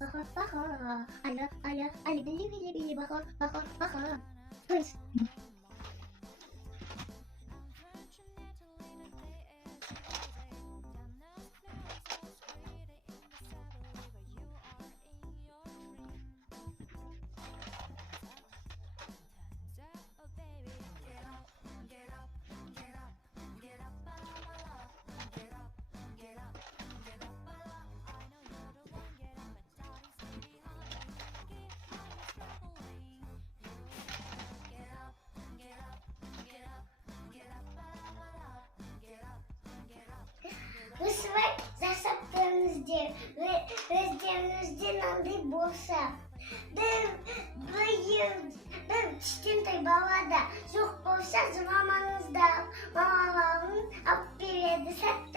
Bakar bakar, ala ali bili bili bakar bakar bakar. Hız. Высывай засыпканызды, өздеріңізде нандай болса. Бір кішкентай балада жоқ болса, мамаңызда мамаларын алып береді.